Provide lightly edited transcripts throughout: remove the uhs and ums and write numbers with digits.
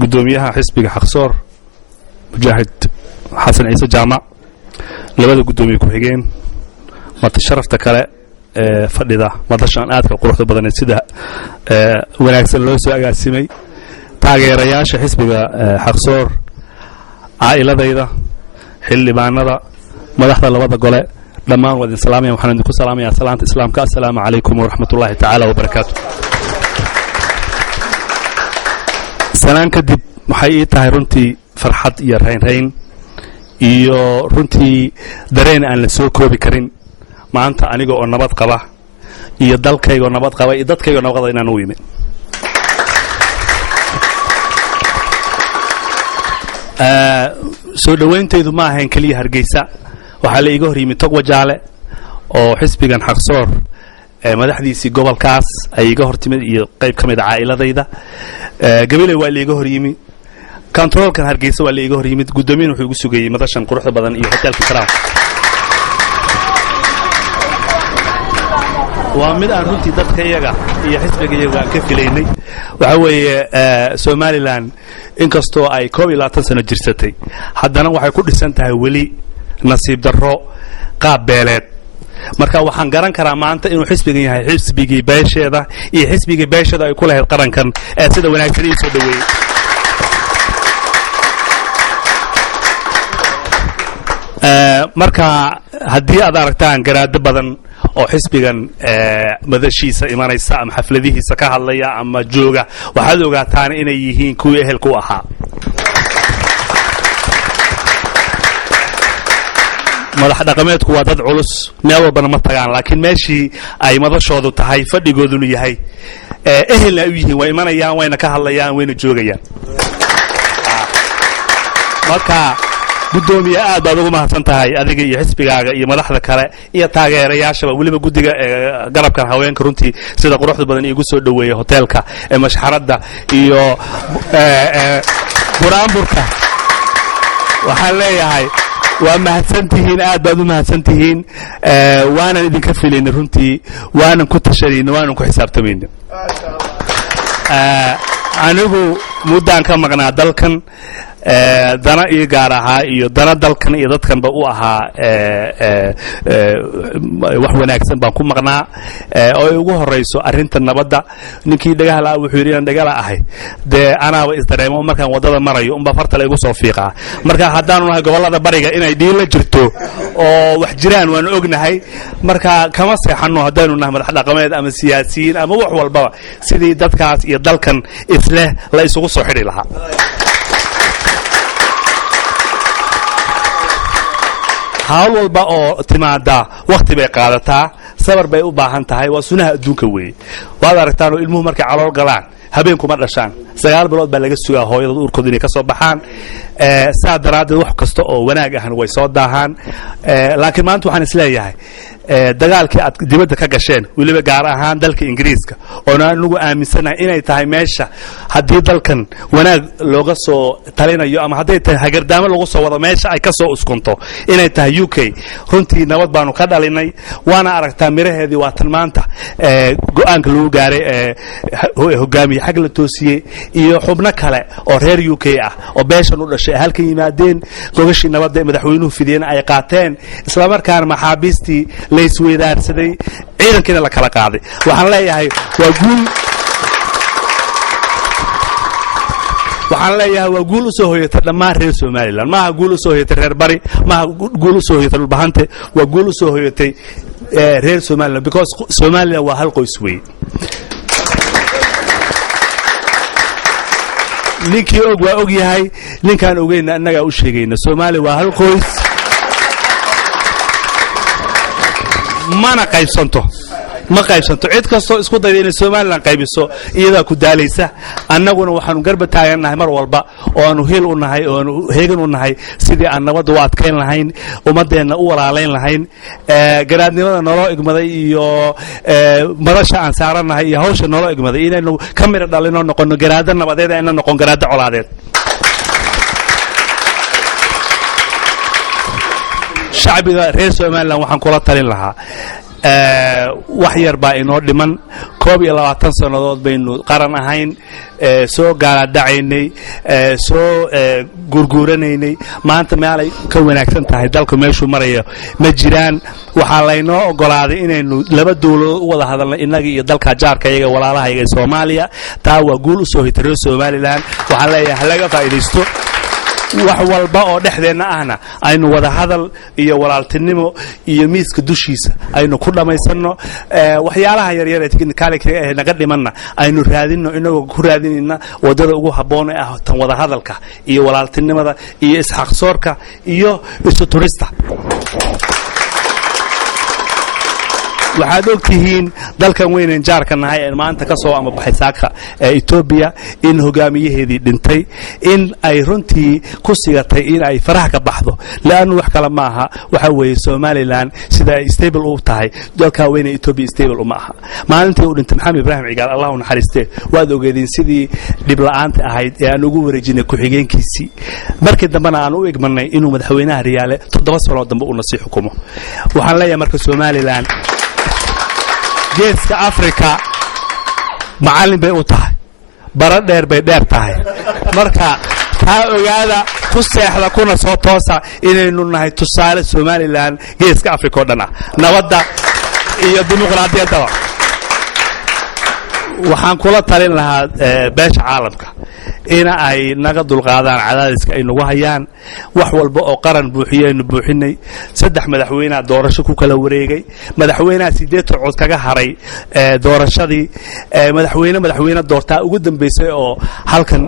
gudoomiyaha xisbiga xaqsoor mujaahid xasan ciise jaamac labada gudoomiye ku xigeen mata sharafta kale ee fadhida madashan aadka quruxda badan sida wanaagsan loo soo agaasimay taageerayaasha xisbiga xaqsoor caa'iladayda xildhibaanada madaxda labada gole dhammaan wadin salaamaya waxaan idinku salaamayaa salaanta islaamka assalaamu calaykum waraxmatullaahi tacaala wabarakaatu sanaan kadib waxay ii tahay runtii farxad iyo raynrayn iyo runtii dareen aan la soo koobi karin maanta aniga oo nabad qaba iyo dalkayga oo nabad qaba iyo dadkayga oo nabad qaba inaan u yimid soo dhawayntaydu ma ahayn keliya Hargeysa waxaa la iga hor yimid Togwajaale oo xisbigan xaqsoor madaxdiisii gobolkaas ay iga hortimid iyo qayb ka mid ah caa'iladayda gabilay waa la iga hor yimid controlkan Hargeysa waa la iga hor yimid gudoomiyaha wuxuu igu sugayay madashan quruxda badan iyo hotelka Karaam waa mid aan runtii dadka iyaga iyo xisbiga iyaga ka filaynay waxa weeye Somaliland inkastoo ay 12 sano jirsatay haddana waxay ku dhisan tahay weli nasiib darro qaab beeleed marka waxaan garan karaa maanta inuu xisbigan yahay xisbigii beesheeda iyo xisbigii beesheeda ay ku lahayd qarankan ee sida wanaagsan ii soo dhaweeyay marka haddii aad aragtaan garaado badan oo xisbigan madashiisa imanaysa ama xafladihiisa ka hadlaya ama jooga waxaad ogaataan inay yihiin kuwii ehelka u ahaa madax dhaqameedku waa dad culus meel walbana ma tagaan laakiin meeshii ay madashoodu tahay fadhigooduna yahay ehelna u yihiin way imanayaan wayna ka hadlayaan wayna joogayaan marka gudoomiye aad baad ugu mahadsan tahay adiga iyo xisbigaaga iyo madaxda kale iyo taageerayaashaba waliba gudiga garabkan haweenka runtii sida quruxda badan igu soo dhaweeyay hotelka ee mashxaradda iyo buraanburka waxaan leeyahay waa mahadsantihiin aad baad u mahadsantihiin waanan idinka filaynay runtii waanan ku tashanayna waanan ku xisaabtamayna anigu muddaan ka maqnaa dalkan dana ii gaar ahaa iyo dana dalkan iyo dadkanba u ahaa wax wanaagsan baan ku maqnaa oo ay ugu horeyso arrinta nabadda ninkii dhagaha laa wuxuu yidhi inaan dhagala ahay dee anaaba isdareemo markaan waddada marayo unba fartale igu soo fiiqaa marka haddaanu nahay gobollada bariga inay dhiila jirto oo wax jiraan waanu ognahay marka kama seexanno haddaanu nahay madax dhaqameed ama siyaasiyiin ama wax walbaba sidii dadkaas iyo dalkan isleh la isugu soo xidhi lahaa hawl walba oo timaada waqti bay qaadataa sabar bay u baahan tahay waa sunaha adduunka weeye waad aragtaan oo ilmuhu markay calool galaan habeenkuma dhashaan 9 bilood baa laga sugaa hooyada uurkooda inay ka soo baxaan saa daraaddeed wax kasta oo wanaag ahna way soo daahaan laakiin maanta waxaan isleeyahay dagaalkii aad dibadda ka gasheen weliba gaar ahaan dalka Ingiriiska oo anagu aaminsanahay inay tahay meesha haddii dalkan wanaag looga soo talinayo ama hadday tahay hagardaamo lagu soo wado meesha ay ka soo uskunto inay tahay UK runtii nabad baanu ka dhalinay waana aragtaa miraheedii waa tan maanta go'aanka lagu gaaray hogaamiye xag la toosiyey iyo xubno kale oo reer UK ah oo beeshan u dhashay halkan yimaadeen gogashii nabadda ee madaxweynuhu fidiyeen ay qaateen isla markaana maxaabiistii la isweydaarsaday ciidankiina la kala qaaday waxaan leeyahay waa guul waxaan leeyahay waa guul u soo hoyatay dhammaan reer Somaliland maaha guul u soo hoyatay reer bari maaha guul u soo hoyatay dhulbahante waa guul u soo hoyatay reer Somaliland because Somaliland waa hal qoys weey ninkii og waa og yahay ninkaan ogeyna annaga u sheegayna Soomaaliya waa hal qoys mana qaybsanto ma qaybsanto cid kastoo isku dayda inay Soomaaliland qaybiso iyada ku daalaysa annaguna waxaanu garba taaganahay mar walba oo aanu heel u nahay oo aanu heegan u nahay sidii aan nabad u adkeyn lahayn ummadeena u walaalayn lahayn garaadnimada noloo igmaday iyo madasha aan saaranahay iyo hawsha noloo igmaday inaynu ka mid dhalino noqono garaad nabadeed ayna noqon garaad colaadeed shacbiga reer Soomaaliland waxaan kula talin lahaa wax yar baa inoo dhiman 22 sanadood baynu qaran ahayn soo gaaladacaynay soo gurguuranaynay maanta meel ay ka wanaagsan tahay dalku meeshu marayo ma jiraan waxa la inoo ogolaaday inaynu laba dawladood u wada hadalno inaga iyo dalka jaarka iyaga walaalaha iyaga Soomaaliya taa waa guul u soo hitray Soomaaliland waxa leeyahay laga faa'iideysto wax walba oo dhexdeena ahna aynu wada hadal iyo walaaltinimo iyo miiska dushiisa aynu ku dhamaysano waxyaalaha yar yar ee technicality ah naga dhimanna aynu raadino inagoo ku raadinayna wadada ugu haboon ee ah tan wada hadalka iyo walaaltinimada iyo isxaqsoorka iyo isu turista waxaad ogtihiin dalkan weyn jaarka nahay ee maanta ka soo ama baxay saaka Ethiopia in hogaamiyaheedii dhintay in ay runtii ku sigatay in ay faraha ka baxdo laana wax kala ma aha waxa weeye Somaliland sida ay stable u tahay dalka weyn ee Ethiopia stable uma aha maalintii uu dhintay Maxamed Ibrahim Cigaal Allahu naxariiste waad ogeedin sidii dib la'aanta ahayd ee aan ugu wareejinay ku xigeenkiisii markii dambana aan u igmanay inuu madaxweynaha Riyaale 7 sano dambe uu nasiix xukumo waxaan leeyahay marka Somaliland geeska Afrika macallin bay u tahay bara dheer bay dheer tahay marka taa ogaada ku seexda kuna soo toosa inaynu nahay tusaale Somaliland geeska Afrika oo dhan nabadda iyo dimuqraadiyadda waxaan kula talin lahaa beesha caalamka in ay naga dulqaadaan cadaadiska ay nagu hayaan wax walba oo qaran buuxiyeen buuxinay saddex madaxweynaha doorasho ku kala wareegay madaxweynaha 8 cod kaga haray doorashadii madaxweyne doortaa ugu dambeysay oo halkan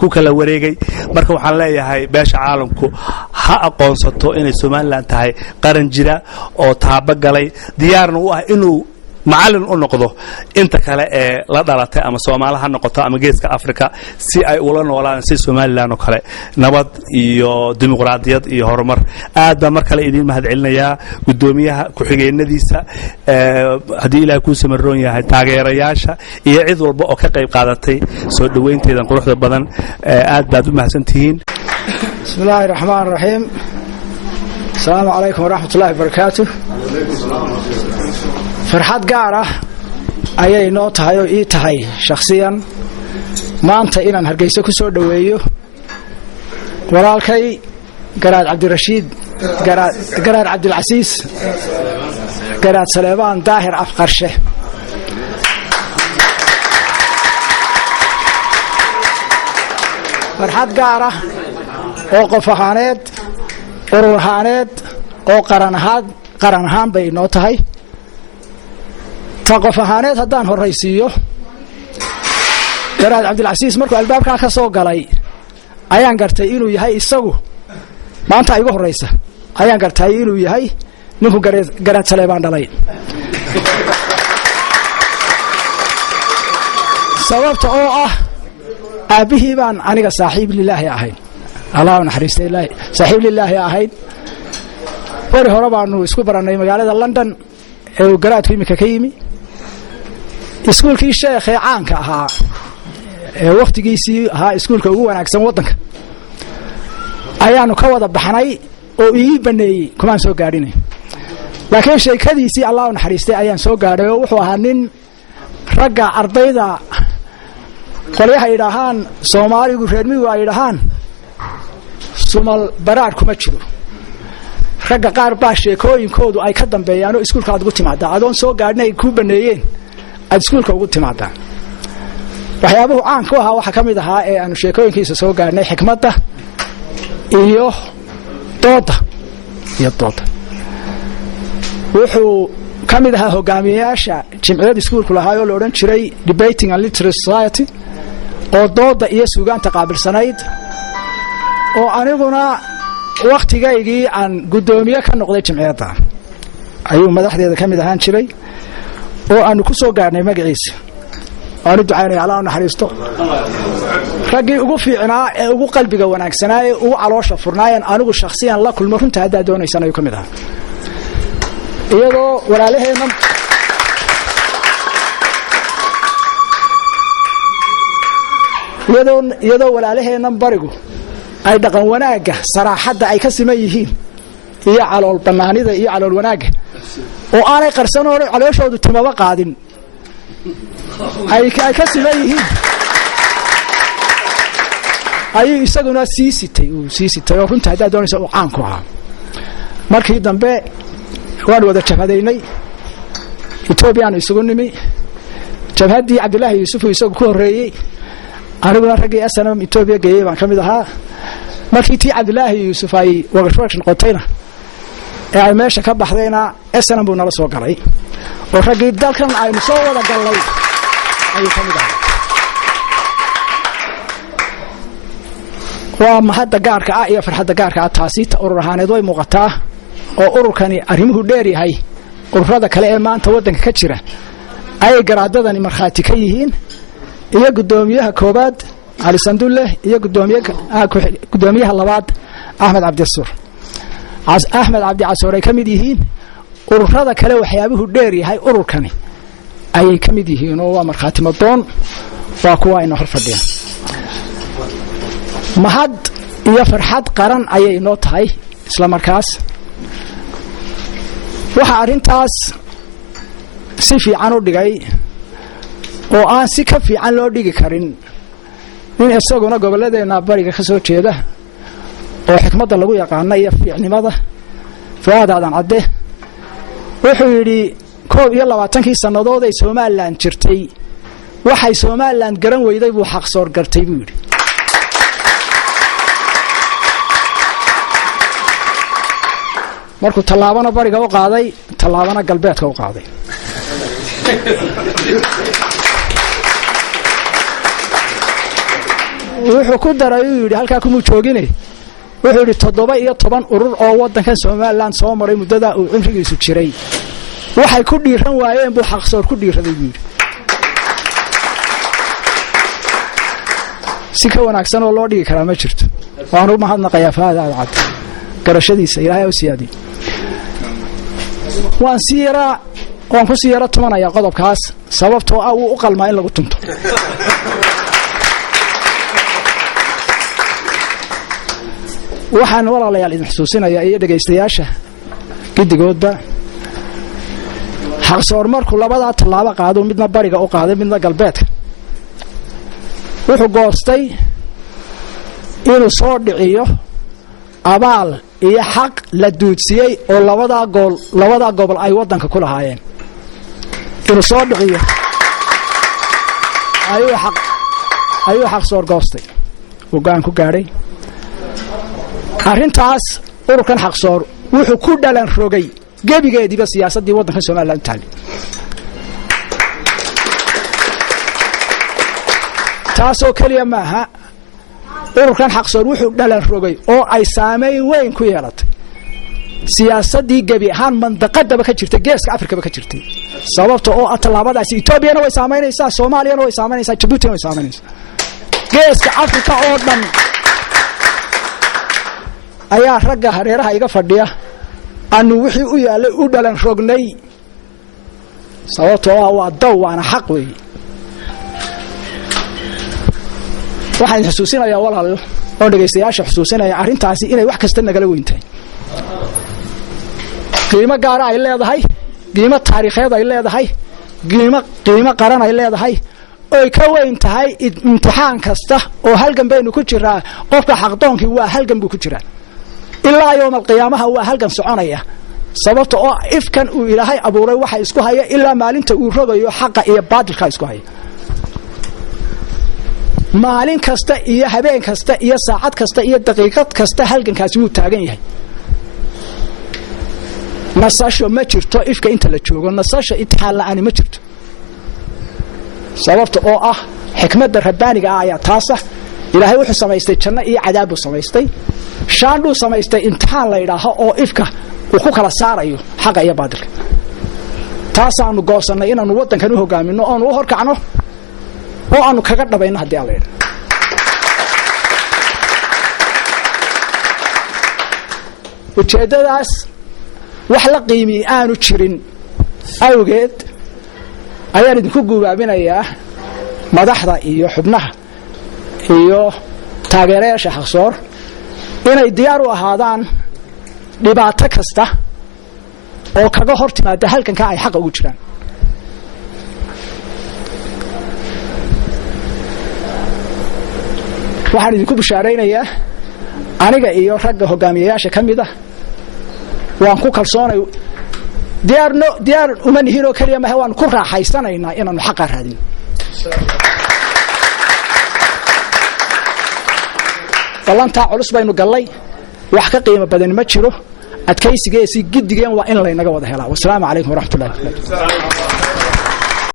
ku kala wareegay marka waxaan leeyahay beesha caalamku ha aqoonsato inay Soomaaliland tahay qaran jira oo taaba galay diyaarna u ah inuu macallin u noqdo inta kale ee la dhalatay ama Soomaaliha noqoto ama geeska Afrika si ay ula noolaan si Soomaaliland oo kale nabad iyo dimuqraadiyad iyo horumar aad mar kale idin mahad celinayaa gudoomiyaha ku xigeenadiisa hadii Ilaahay ku samaroon yahay taageerayaasha iyo cid walba oo ka qayb qaadatay soo dhaweynteedan quruxda badan aad baad u mahadsantihiin bismillaahir rahmaanir rahiim assalaamu alaykum wa rahmatullaahi wa barakaatuh farxad gaar ah ayay noo tahay oo ii tahay shakhsiyan maanta inaan Hargeysa ku soo dhaweeyo walaalkay garaad Cabdirashiid garaad Cabdilcasiis garaad Saleebaan Daahir Afqarshe farxad gaar ah oo qof ahaaneed urur ahaaneed oo qaran ahaan bay noo tahay qof ahaaneed haddaan horaysiiyo garaad Cabdilcasiis markuu albaabka ka soo galay ayaan gartay inuu yahay isagu maanta igu horeysa ayaan gartay inuu yahay ninku garaad Saleebaan dhalay sababta oo ah aabihii baan aniga saaxiib lilaahi ahayn Allahu naxariistay ilaahi saaxiib lilaahi ahayn wari hore baanu isku baranay magaalada London ee garaadku imika ka yimi iskuulkii sheekhay caanka ahaa ee waqtigiisii ahaa iskuulka ugu wanaagsan wadanka ayaanu ka wada baxnay oo ii baneeyay kuma soo gaadhinay laakiin sheekadiisii Allahu naxariistay ayaan soo gaadhay oo wuxuu ahaa nin ragga ardayda qolyaha idhahaan Soomaaligu reer miyigu ay idhahaan sumal baraad kuma jiro ragga qaar baa sheekooyinkoodu ay ka dambeeyaan oo iskuulka aad ugu timaada adoon soo gaadhnay ku baneeyeen aad iskuulka ugu timaada waxyaabuhu aan ku ahaa waxa kamid ahaa ee aanu sheekooyinkiisa soo gaadhnay xikmadda iyo dooda wuxuu kamid ahaa hogaamiyayaasha jimciyada iskuulku lahaa oo la oran jiray Debating and Literary Society oo dooda iyo suugaanta qaabilsanayd oo aniguna waqtigaygii aan gudoomiye ka noqday jimciyada ayuu madaxdeeda kamid ahaan jiray oo aanu ku soo gaarnay magaciisa aanu ducaynay Allah naxariisto ragii ugu fiicnaa ee ugu qalbiga wanaagsanaa ee ugu caloosha furnaayeen anigu shakhsiyan la kulmo runta hadda doonaysan ay kamid ah iyadoo walaalaheena barigu ay dhaqan wanaaga saraaxada ay ka siman yihiin iyo calool banaanida iyo calool wanaaga oo aanay qarsanoo calooshoodu timaba qaadin ay ka siman yihiin ay isaguna siisitay oo runta hadda doonaysa oo caan ku ahaa markii dambe waan wada jabhadaynay Ethiopian isugu nimi jabhadii Cabdullaahi Yuusuf isagu ku horeeyay aniguna ragii asana Ethiopia geeyay baan kamid ahaa markii tii Cabdullaahi Yuusuf ay waqtigan qotayna ee ay meesha ka baxdayna asana buu nala soo galay oo ragii dalkan ay soo wada galay ay kamid ahaa waa mahadda gaarka ah iyo farxadda gaarka ah taasi urur ahaaneed way muuqataa oo ururkani arrimuhu dheer yahay ururada kale ee maanta wadanka ka jira ay garaadadani marxaati ka yihiin iyo gudoomiyaha koobaad Ali Sandulle iyo gudoomiyaha labaad Ahmed Cabdi Casuur ay kamid yihiin ururada kale waxyaabuhu dheer yahay ururkani ay kamid yihiin oo waa marxaati madoon waa kuwa inoo hor fadhiyaan mahad iyo farxad qaran ayay inoo tahay isla markaas waxa arintaas si fiican u dhigay oo aan si ka fiican loo dhigi karin in isaguna gobolladeena bariga ka soo jeeda oo xikmadda lagu yaqaan iyo fiicnimada faadaadan cadde wuxuu yiri 22 sanadood ay Soomaaliland jirtay waxay Soomaaliland garan weyday buu xaq soor gartay buu yiri markuu tallaabana bariga u qaaday tallaabana galbeedka u qaaday wuxuu ku daray yiri halka kuma joogine wuxuu yiri 17 urur oo wadankan Soomaaliland soo maray muddada uu cimrigiisu jiray waxay ku dhiiran waayeen buu xaq soor ku dhiiraday yiri si ka wanaagsan oo loo dhigi kara ma jirto waanu mahadnaqayaa faadaad cad garashadiisa Ilaahay u siyaadiyo waan ku siira tumanaya qodobkaas sababtoo ah uu u qalmaa in lagu tunto waxaan walaalayaal idin xusuusinayaa iyo dhageystayaasha gidigoodba xaq soor markuu labada tallaabo qaado midna bariga u qaaday midna galbeedka wuxuu goostay inuu soo dhiciyo abaal iyo xaq la duudsiyay oo labada gobol ay wadanka ku lahaayeen inuu soo dhiciyo ayuu xaq soor goostay go'aan ku gaaray arrintaas ururkan xaq soor wuxuu ku dhalan rogay gebigeediba siyaasadii wadanka Soomaaliland taali taasoo kaliya maaha ururkan xaq soor wuxuu dhalan rogay oo ay saameyn weyn ku yeelatay siyaasadii gebi ahaan mandaqadaba ka jirtay geeska Afrikaba ka jirtay sababtoo oo tallaabadaasi Ethiopia way saameynaysaa Soomaaliya way saameynaysaa Djibouti way saameynaysaa geeska Afrika oo dhan ayaa ragga hareeraha iga fadhiya anu wixii u yaalay u dhalan rognay sababtoo ah waa dawaana xaq weey waxaan xusuusinayaa walaal oo dhageystayaasha xusuusinaya arrintaasi inay wax kasta nagala weyntahay qiimo gaar ah ay leedahay qiimo taariikheed ay leedahay qiimo qaran ay leedahay oo ka weyn tahay imtixaan kasta oo halgan baynu ku jiraa qofka xaqdoonkii waa halgan buu ku jiraa ilaa yawm qiyaamaha waa halgan soconaya sababtoo oo ifkan uu Ilaahay abuuray waxa isku haya ilaa maalinta uu rogayo xaqa iyo baadilka isku haya maalin kasta iyo habeen kasta iyo saacad kasta iyo daqiiqad kasta halgankaasi uu taagan yahay nasasho ma jirto ifka inta la joogo nasasho itixaan la'aan ma jirto sababta oo ah xikmadda rabbaaniga ah ayaa taasa Ilaahay wuxuu samaystay janno iyo cadaab uu samaystay shaanduu samaystay imtixaan la yiraahdo oo ifka uu ku kala saarayo xaqa iyo baadilka taasaanu goosanay inaanu waddankan u hogaamino oonu u horkacno oo aanu kaga dhabayno haddii alla yidhi ujeeddadaas wax la qiimiyey aanu jirin awgeed ayaan idinku guubaabinayaa madaxda iyo xubnaha iyo taageerayaasha Xaqsoor inay diyaar u ahaadaan dhibaato kasta oo kaga hor timaada halkanka ay xaq ugu jiraan waxaan idinku bishaaraynayaa aniga iyo ragga hogaamiyayaasha kamida waan ku kalsoonay diyaar uma nihiin oo kaliya ma waan ku raaxaysanaynaa inaanu xaq raadin balanta culus baynu galay wax ka qiimo badan ma jiro adkaysigeesi gidigeen waa in la inaga wada helaa wassalaamu calaykum waraxmatullaahi